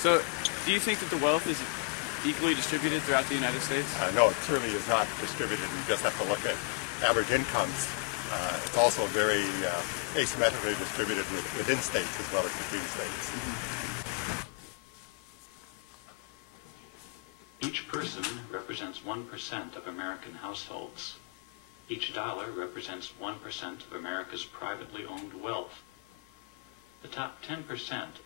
So, do you think that the wealth is equally distributed throughout the United States? No, it clearly is not distributed. You just have to look at average incomes. It's also very asymmetrically distributed within states as well as between states. Each person represents 1% of American households. Each dollar represents 1% of America's privately owned wealth. The top 10%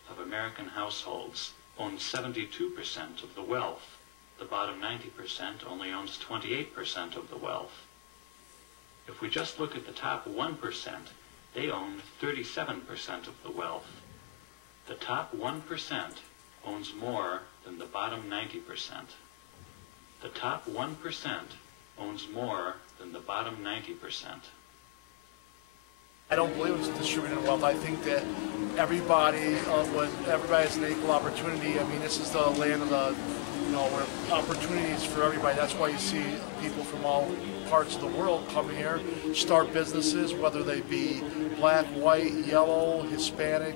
of American households own 72% of the wealth. The bottom 90% only owns 28% of the wealth. If we just look at the top 1%, they own 37% of the wealth. The top 1% owns more than the bottom 90%. The top 1% owns more than the bottom 90%. I don't believe it's distributed wealth. I think that everybody has an equal opportunity. I mean, this is the land of the, where opportunities for everybody. That's why you see people from all parts of the world come here, start businesses, whether they be black, white, yellow, Hispanic,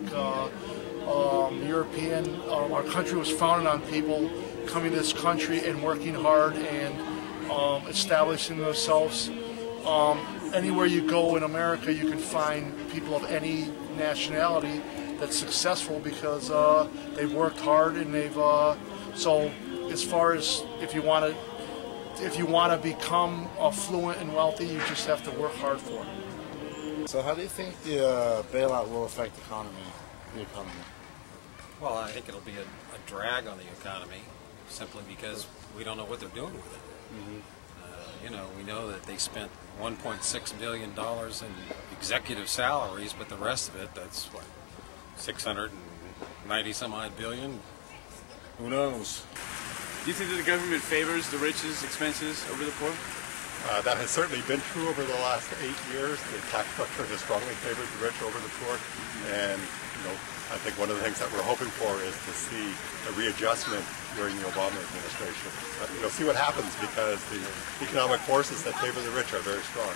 European. Our country was founded on people coming to this country and working hard and establishing themselves. Anywhere you go in America, you can find people of any nationality that's successful because they've worked hard and they've. So, as far as if you want to become affluent and wealthy, you just have to work hard for it. So, how do you think the bailout will affect the economy? Well, I think it'll be a drag on the economy, simply because we don't know what they're doing with it. We know that they spent $1.6 billion in executive salaries, but the rest of it, that's what, 690 some odd billion? Who knows? Do you think that the government favors the rich's expenses over the poor? That has certainly been true over the last 8 years. The tax structure has strongly favored the rich over the poor, and I think one of the things that we're hoping for is to see a readjustment during the Obama administration. We'll see what happens because the economic forces that favor the rich are very strong.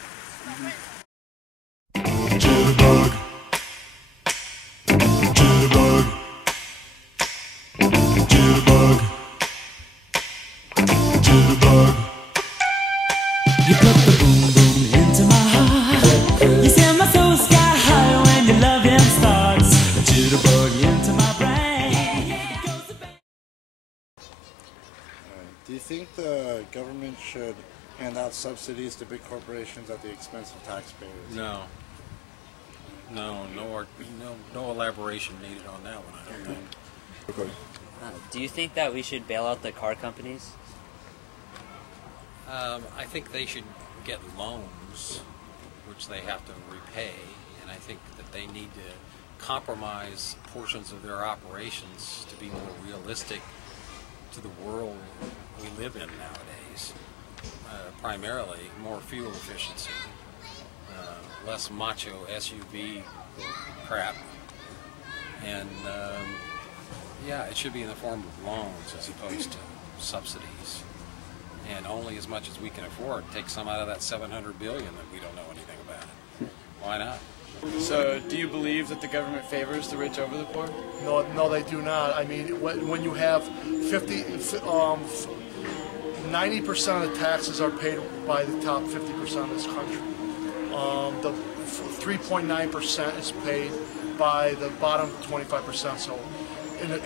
You put the boom boom into my heart. You send my soul sky high when your loving starts. A jitterbug into my brain. Do you think the government should hand out subsidies to big corporations at the expense of taxpayers? No elaboration needed on that one, I don't think. Do you think that we should bail out the car companies? I think they should get loans, which they have to repay, and I think that they need to compromise portions of their operations to be more realistic to the world we live in nowadays. Primarily, more fuel efficiency, less macho SUV crap, and yeah, it should be in the form of loans as opposed to subsidies. And only as much as we can afford. Take some out of that $700 billion that we don't know anything about it. Why not? So, do you believe that the government favors the rich over the poor? No, they do not. I mean, when you have 90% of the taxes are paid by the top 50% of this country. The 3.9% is paid by the bottom 25%. So,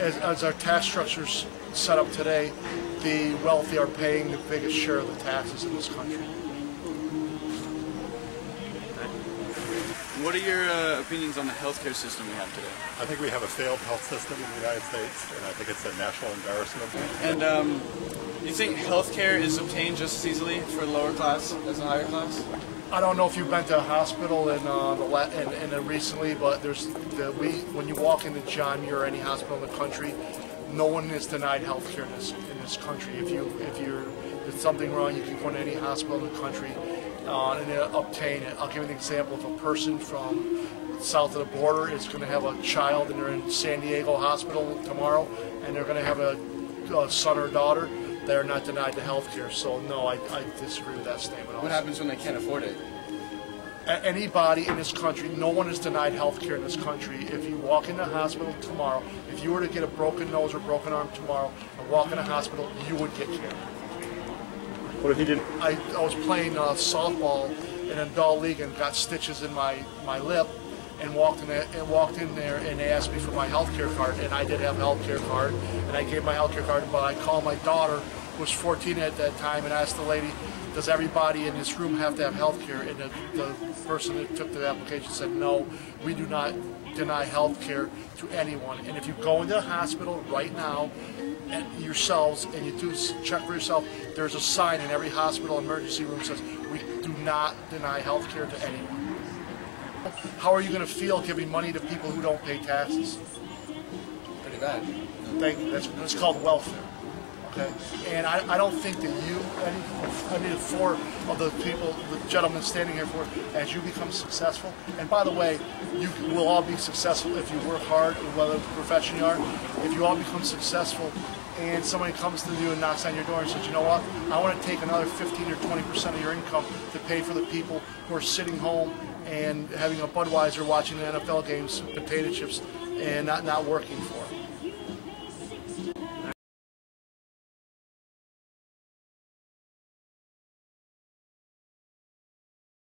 as our tax structure's set up today, the wealthy are paying the biggest share of the taxes in this country. What are your opinions on the healthcare system we have today? I think we have a failed health system in the United States, and I think it's a national embarrassment. And you think healthcare is obtained just as easily for the lower class as the higher class? I don't know if you've been to a hospital in recently, but when you walk into John Muir or any hospital in the country, no one is denied health care in this country. If there's something wrong, you can go to any hospital in the country and obtain it. I'll give you an example. If a person from south of the border is going to have a child and they're in San Diego hospital tomorrow and they're going to have a son or daughter, they're not denied the health care. So no, I disagree with that statement also. What happens when they can't afford it? anybody in this country, no one is denied health care in this country. If you walk into a hospital tomorrow, if you were to get a broken nose or broken arm tomorrow and walk in a hospital, you would get care. What if he didn't? I was playing softball in an adult league and got stitches in my lip, and walked in there and they asked me for my health care card, and I did have a health care card, and I gave my health care card, but I called my daughter, who was 14 at that time, and asked the lady, does everybody in this room have to have health care? And the person that took the application said, no, we do not deny health care to anyone. And if you go into a hospital right now and yourselves and you do check for yourself, there's a sign in every hospital emergency room that says, we do not deny health care to anyone. How are you going to feel giving money to people who don't pay taxes? Pretty bad. Thank you. That's called welfare. Okay? And I don't think that you, any of the four of the people, the gentlemen standing here for, as you become successful, and by the way, you will all be successful if you work hard, whether profession you are, if you all become successful and somebody comes to you and knocks on your door and says, you know what, I want to take another 15 or 20% of your income to pay for the people who are sitting home and having a Budweiser watching the NFL games, potato chips, and not working for it.